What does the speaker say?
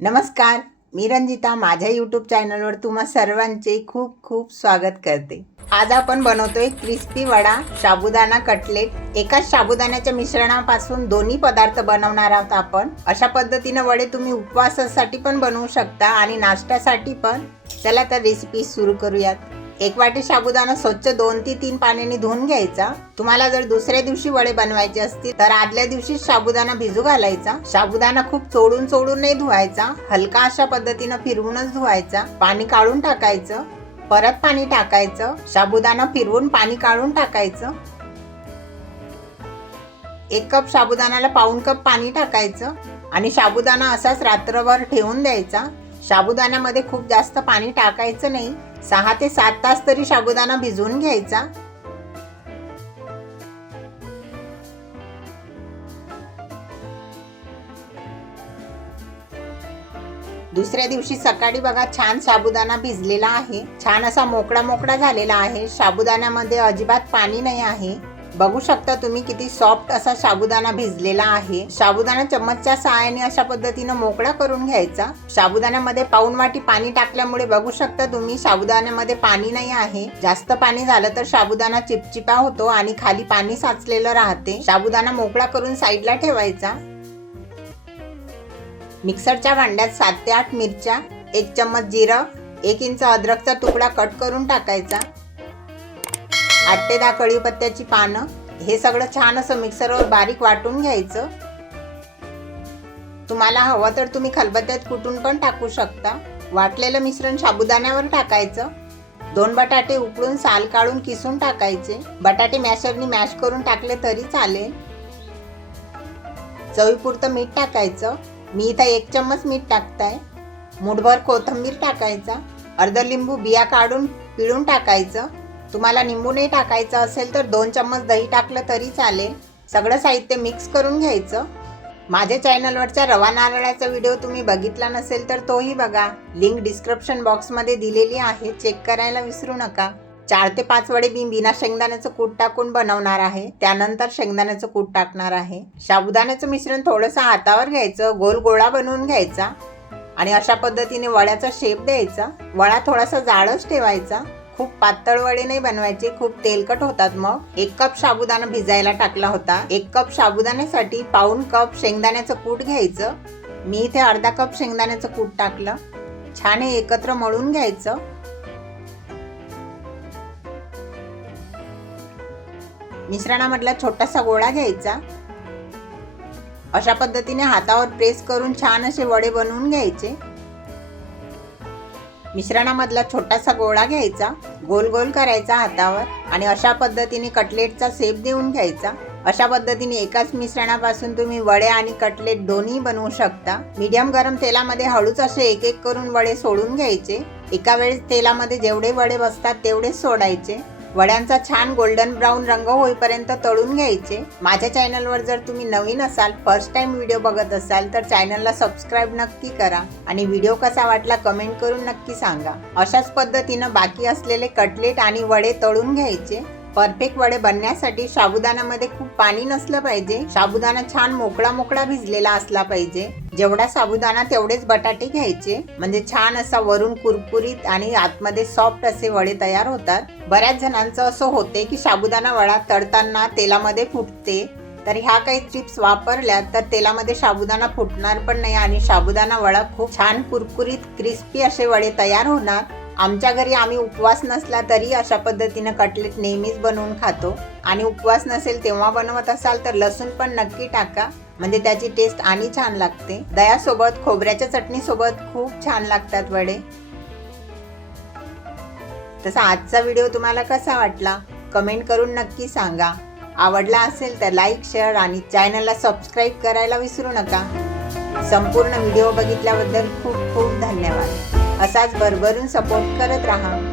नमस्कार मी रंजिता. माझ्या यूट्यूब चॅनलवर तुम्हा सर्वांचे खूप खूप स्वागत करते. आज आपण बनवतोय क्रिस्पी वडा साबुदाणा कटलेट एकाच साबुदाण्याच्या मिश्रणापासून दोन्ही पदार्थ बनवणार आहोत आपण. अशा पद्धतीनं वडे तुम्ही उपवासासाठी पण बनवू शकता आणि नाश्त्यासाठी पण. चला तर रेसिपी सुरू करूयात. एक वाटी साबुदाणा स्वच्छ दोन ते तीन पाण्याने धुवून घ्यायचा. तुम्हाला जर दुसऱ्या दिवशी वडे बनवायचे असतील तर आदल्या दिवशी साबुदाणा भिजू घालायचा. साबुदाणा खूप चोडून चोडून नाही धुवायचा हलका अशा पद्धतीनं फिरवूनच धुवायचा. पाणी काढून टाकायचं परत पाणी टाकायचं साबुदाणा फिरवून पाणी काढून टाकायचं. एक कप साबुदाण्याला पाऊण कप पाणी टाकायचं आणि साबुदाणा असाच रात्रभर ठेवून द्यायचा. साबुदाण्यामध्ये खूप जास्त पाणी टाकायचं नाही. सहा ते सात तास तरी साबुदाणा भिजवून घ्यायचा. दुसऱ्या दिवशी सकाळी बघा छान साबुदाणा भिजलेला आहे. छान असा मोकळा मोकळा झालेला आहे. साबुदाण्यामध्ये अजिबात पाणी नाही आहे. बघू शकता तुम्ही किती सॉफ्ट असा साबुदाणा भिजलेला आहे. साबुदाणा चम्मचच्या सहाय्याने अशा पद्धतीनं मोकळा करून घ्यायचा. साबुदाण्यामध्ये पाऊन वाटी पाणी टाकल्यामुळे बघू शकता तुम्ही साबुदाण्यामध्ये पाणी नाही आहे. जास्त पाणी झालं तर साबुदाणा चिपचिपा होतो आणि खाली पाणी साचलेलं राहते. साबुदाणा मोकळा करून साईडला ठेवायचा. मिक्सरच्या भांड्यात सात ते आठ मिरच्या एक चम्मच जिरं एक इंच अद्रकचा तुकडा कट करून टाकायचा. आठ ते दहा कढीपत्त्याची पानं हे सगळं छान असं मिक्सरवर बारीक वाटून घ्यायचं. तुम्हाला हवं तर तुम्ही खलबत्त्यात कुटून पण टाकू शकता. वाटलेलं मिश्रण साबुदाण्यावर टाकायचं. दोन बटाटे उकडून साल काढून किसून टाकायचे. बटाटे मॅशरनी मॅश करून टाकले तरी चालेल. चवीपुरतं मीठ टाकायचं. मी इथं एक चम्मच मीठ टाकताय. मुठभर कोथिंबीर टाकायचा. अर्ध लिंबू बिया काढून पिळून टाकायचं. तुम्हाला निंबू नाही टाकायचं असेल तर दोन चम्मच दही टाकलं तरी चालेल. सगळं साहित्य मिक्स करून घ्यायचं. माझ्या चॅनलवरच्या रवा नारळाचा व्हिडिओ तुम्ही बघितला नसेल तर तोही बघा. लिंक डिस्क्रिप्शन बॉक्समध्ये दिलेली आहे. चेक करायला विसरू नका. चार ते पाच वडे मी बिना शेंगदाण्याचं कूट टाकून बनवणार आहे. त्यानंतर शेंगदाण्याचं कूट टाकणार आहे. साबुदाण्याचं मिश्रण थोडंसं हातावर घ्यायचं. गोल गोळा बनवून घ्यायचा. आणि अशा पद्धतीने वड्याचा शेप द्यायचा. वडा थोडासा जाडच ठेवायचा. खूप पातळ वडे नाही बनवायचे खूप तेलकट होतात मग. एक कप साबुदाणा भिजायला टाकला होता. एक कप साबुदाण्यासाठी पाऊन कप शेंगदाण्याचं कूट घ्यायचं. मी इथे अर्धा कप शेंगदाण्याचं कूट टाकलं. छान हे एकत्र मळून घ्यायचं. मिश्रणामधला छोटासा गोळा घ्यायचा. अशा पद्धतीने हातावर प्रेस करून छान असे वडे बनवून घ्यायचे. मिश्रणामधला छोटासा गोळा घ्यायचा गोल गोल करायचा हातावर आणि अशा पद्धतीने कटलेटचा सेप देऊन घ्यायचा. अशा पद्धतीने एकाच मिश्रणापासून तुम्ही वडे आणि कटलेट दोन्ही बनवू शकता. मीडियम गरम तेलामध्ये हळूच असे एक एक करून वडे सोडून घ्यायचे. एका वेळेस तेलामध्ये जेवढे वडे बसतात तेवढेच सोडायचे. वड्यांचा छान गोल्डन ब्राऊन रंग होईपर्यंत तळून घ्यायचे. माझ्या चॅनलवर जर तुम्ही नवीन असाल फर्स्ट टाइम व्हिडिओ बघत असाल तर चॅनलला सबस्क्राईब नक्की करा आणि व्हिडिओ कसा वाटला कमेंट करून नक्की सांगा. अशाच पद्धतीनं बाकी असलेले कटलेट आणि वडे तळून घ्यायचे. परफेक्ट वडे बनण्यासाठी साबुदाण्यामध्ये खूप पाणी नसलं पाहिजे. साबुदाणा छान मोकळा मोकळा भिजलेला असला पाहिजे. जेवढा साबुदाणा तेवढेच बटाटे घ्यायचे. म्हणजे छान असा वरून कुरकुरीत आणि आतमध्ये सॉफ्ट असे वडे तयार होतात. बऱ्याच जणांचं असं होते की साबुदाणा वडा तळताना तेलामध्ये फुटते. तर ह्या काही चिप्स वापरल्या तर तेलामध्ये साबुदाणा फुटणार पण नाही आणि साबुदाणा वडा खूप छान कुरकुरीत क्रिस्पी असे वडे तयार होणार. आमच्या घरी आम्ही उपवास नसला तरी अशा पद्धतीनं कटलेट नेहमीच बनवून खातो. आणि उपवास नसेल तेव्हा बनवत असाल तर लसूण पण नक्की टाका. म्हणजे त्याची टेस्ट आणि छान लागते. दयासोबत खोबऱ्याच्या चटणीसोबत खूप छान लागतात वडे. तसा आजचा व्हिडिओ तुम्हाला कसा वाटला? कमेंट करून नक्की सांगा. आवडला असेल तर लाईक शेअर आणि चॅनलला सबस्क्राईब करायला विसरू नका. संपूर्ण व्हिडिओ बघितल्याबद्दल खूप खूप धन्यवाद. असाच भरभरून सपोर्ट करत राहा.